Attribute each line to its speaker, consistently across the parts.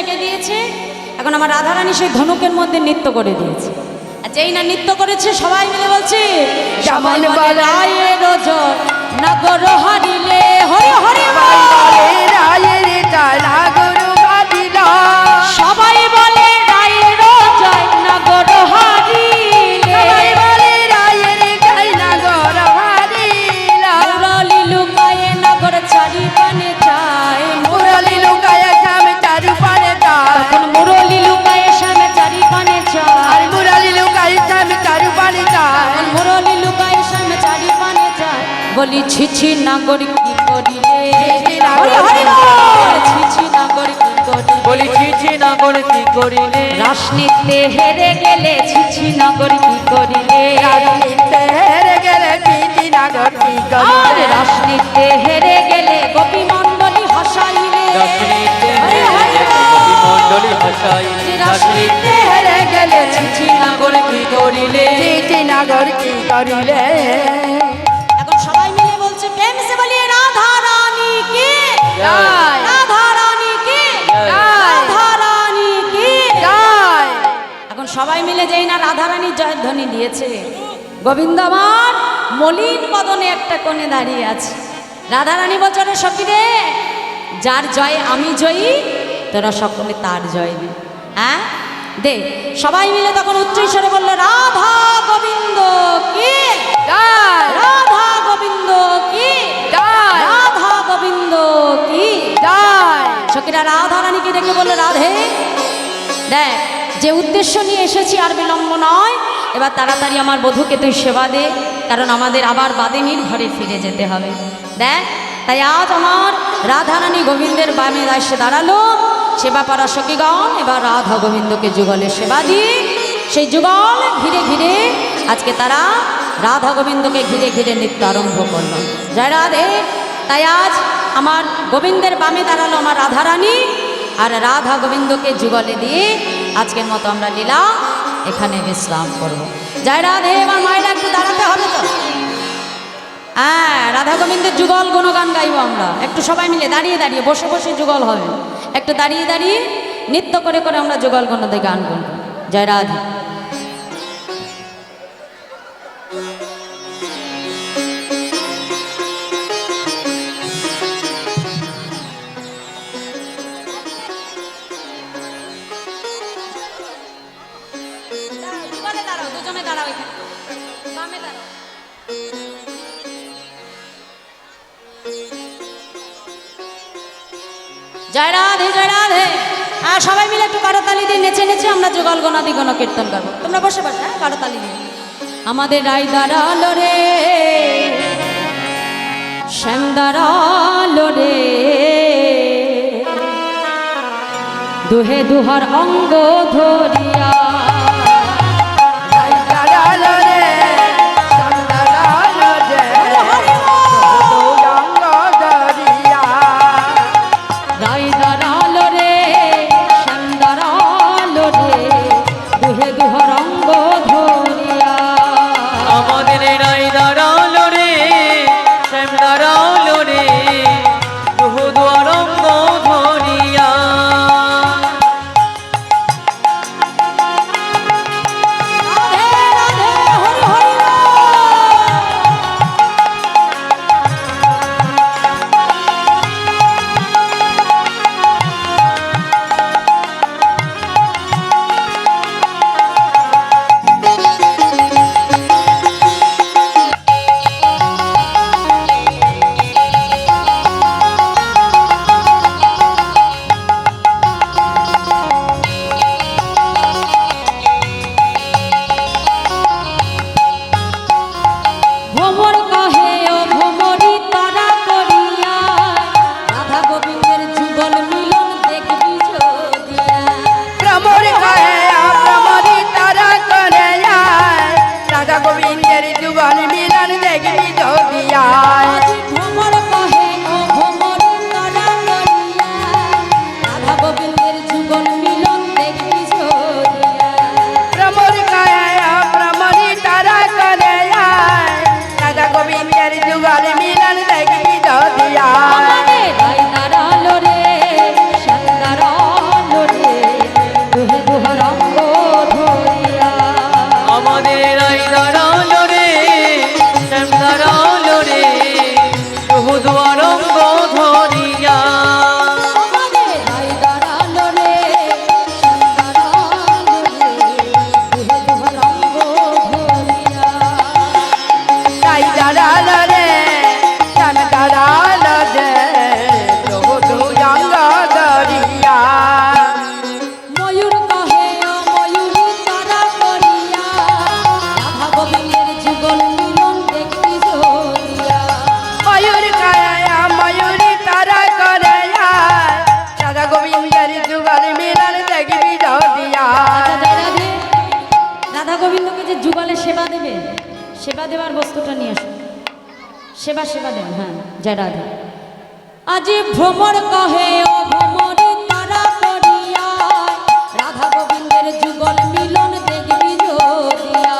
Speaker 1: এঁকে দিয়েছে। এখন আমার রাধারানী সেই ধনুকের মধ্যে নৃত্য করে দিয়েছে। আর যেই না নৃত্য করেছে সবাই মিলে বলছে নগর হারিলে হরে হরি বলি ছিছি নাগর কি করিলে?
Speaker 2: নাগর কি
Speaker 1: বল। ছিছি নাগর কি করিলে?
Speaker 3: বলি ছিছি না করে কি করিলে?
Speaker 1: রাসনীতে হেরে গেলে ছিছি নগর কি করিলে?
Speaker 2: রাজনীতে হেরে গেলে নাগর কি করিলে?
Speaker 1: রাসনীতে হেরে গেলে গোপী মণ্ডলী হাসাইলে।
Speaker 3: রাজনীতি
Speaker 1: হরি।
Speaker 3: মণ্ডলী ভাষাই রাজনীতি
Speaker 2: হেরে গেলে
Speaker 1: ছিছি নগর কি করিলে?
Speaker 2: পিটি নাগর কি করিলে?
Speaker 1: এখন সবাই মিলে যেই না রাধা রানীর জয়ধ্বনি দিয়েছে গোবিন্দ আমার মলিন বদনে একটা কোণে দাঁড়িয়ে আছে। রাধা রানী বলছে রে সখী রে যার জয়ে আমি জয়ী তোরা সকলে তার জয় দে হ্যাঁ? দে সবাই মিলে তখন উচ্চৈস্বরে বলল রাধা গোবিন্দ কি? রাধা সখীরা রাধা রানীকে ডেকে বলল, রাধে, দেখ, যে উদ্দেশ্য নিয়ে এসেছি আর বিলম্ব নয়। এবার তাড়াতাড়ি আমার বধূকে তুই সেবা দে, কারণ আমাদের আবার বাদিনীর ঘরে ফিরে যেতে হবে। দেখ, তাই আজ আমার রাধা রানী গোবিন্দের বামে এসে দাঁড়াল। সেবা পারা সখীগণ, এবার রাধা গোবিন্দকে যুগলে সেবা দিয়ে সেই যুগল ঘিরে ঘিরে, আজকে তারা রাধা গোবিন্দকে ঘিরে ঘিরে নৃত্য আরম্ভ করল। জয় রাধে, তাই আজ আমার গোবিন্দের বামে দাঁড়াল আমার রাধা রানী আর রাধা গোবিন্দকে যুগলে দিয়ে আজকের মতো আমরা লীলা এখানে বিশ্রাম করব। জয় রাধে, আমার মায়েরা একটু দাঁড়াতে হবে তো। হ্যাঁ রাধা গোবিন্দের যুগল গুণগান গাইব আমরা। একটু সবাই মিলে দাঁড়িয়ে দাঁড়িয়ে, বসে বসে যুগল হবে। একটু দাঁড়িয়ে দাঁড়িয়ে, নৃত্য করে করে আমরা যুগল গুণদের গান গাইব জয় রাধে। নেচে নেচে আমরা যুগল গণাদি গণ কীর্তন করব। তোমরা বসে বসে হ্যাঁ? কারও তালি দিয়ে আমাদের রাই দাঁড়াল রে, শ্যাম দাঁড়াল রে। দুহে দুহার অঙ্গ ধরিয়া সেবা দেওয়ার বস্তুটা নিয়ে আসুন। সেবা সেবা দেন হ্যাঁ জয় আজ আজি ভ্রমর কহে, ও ভ্রমরে তারা করিয়া, রাধা গোবিন্দের যুগল মিলন দেখবি জোদিয়া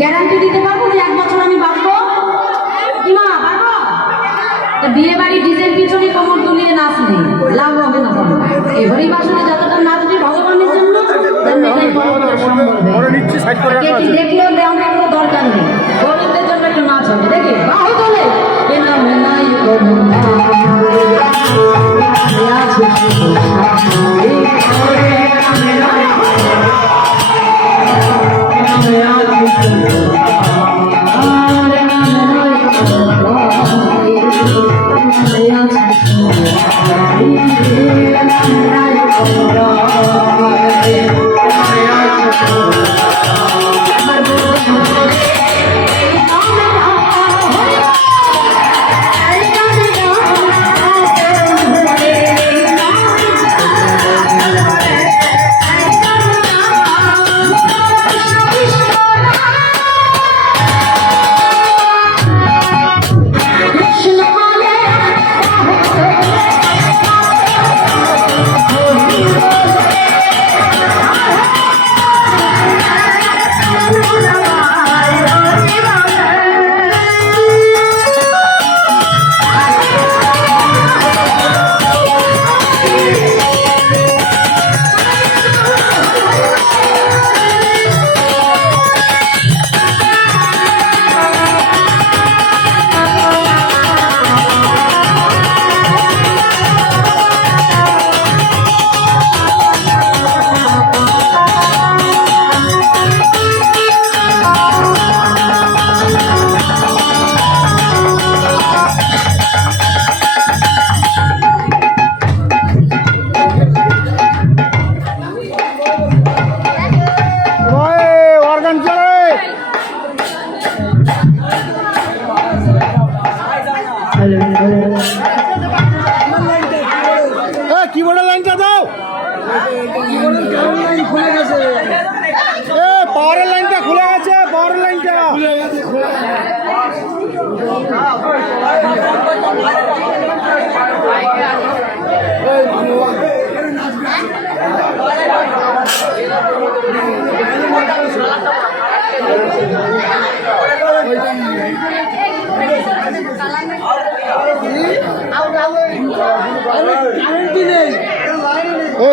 Speaker 1: গ্যারান্টি দিতে পারব যে এক বছর আমি বাঁচবো? কি পারব? বিয়ে বাড়ি ডিজেল পিছনে কোমর তুলিয়ে নাচ নেই লাভ হবে না পাবো এবারই বাসনে যতটা নাচবে ভগবানের জন্য দেখলেও দেওয়া দরকার নেই। গরিবদের জন্য একটু নাচ হবে দেখি। বাহু তোলে। Yeah. Thank you.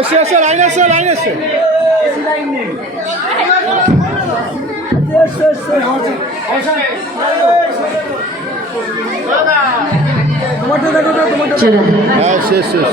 Speaker 1: সে আছে লাইন আছে লাইন আছে। হ্যাঁ শেষ শেষ।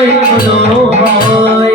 Speaker 3: হয়